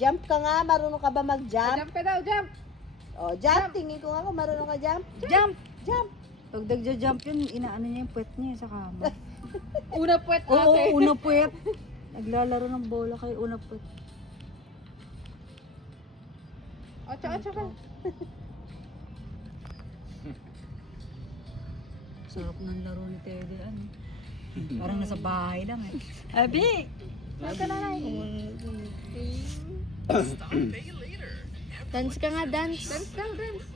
Jump ka nga, marunong ka ba mag-jump? Jump ka daw, jump. Oh, jump. Tingin ko nga kung marunong ka jump. Jump! Jump. Pag nagja-jump yun, inaano niya yung puwet niya sa kama. Una puwet Oo, ate. una puwet. Naglalaro ng bola kay una puwet. Ocho ka. Sarap ng laro ni Teddy. Ano? Parang nasa bahay lang eh. Abi! Nasa nanay. Dance ka nga, dance. Dance daw, dance.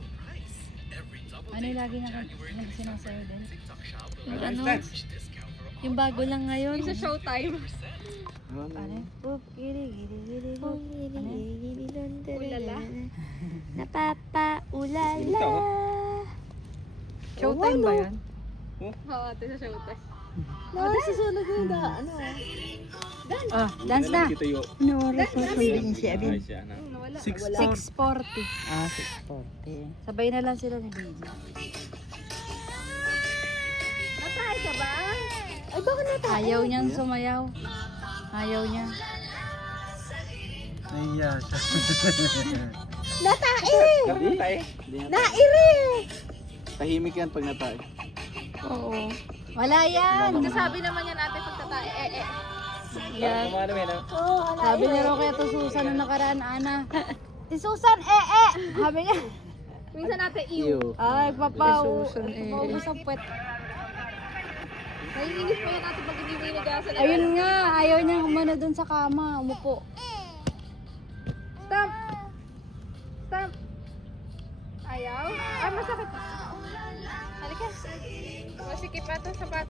Ano yung lagi sinasayo din? Yung ano, yung bago lang ngayon. Yung sa showtime. Ano? Oop, giri, giri, giri, oop. Ulala. Napapaulala. Showtime ba yan? Oo, ate sa showtime. Susunod yung ano. Ah, dance na! Nawala sa susunod si Abin. Nawala. 6:40. Ah, 6:40. Sabay na lang sila ni Baby. Natay ka ba? Ay, bakit nata? Ayaw niyang sumayaw. Ayaw niya. Naiya siya. Natae! Natay? Naire! Tahimik yan pag natay. Oo. Wala yan! Sabi naman yan ate pagtatay. Yan. Oh, Sabi niya raw kaya to Susan nung nakaraan, Ana. Si Susan, Sabi niya. Minsan ate, iyo. Ay, Si Susan, papaubos ang puwet. Naiinis pa yan ate pag hindi niligasan. Ayun nga, ayaw niya umano dun sa kama, umupo. Stamp! Stamp! Ayaw? Ah, masakit. Halika. Masikip pa ito sa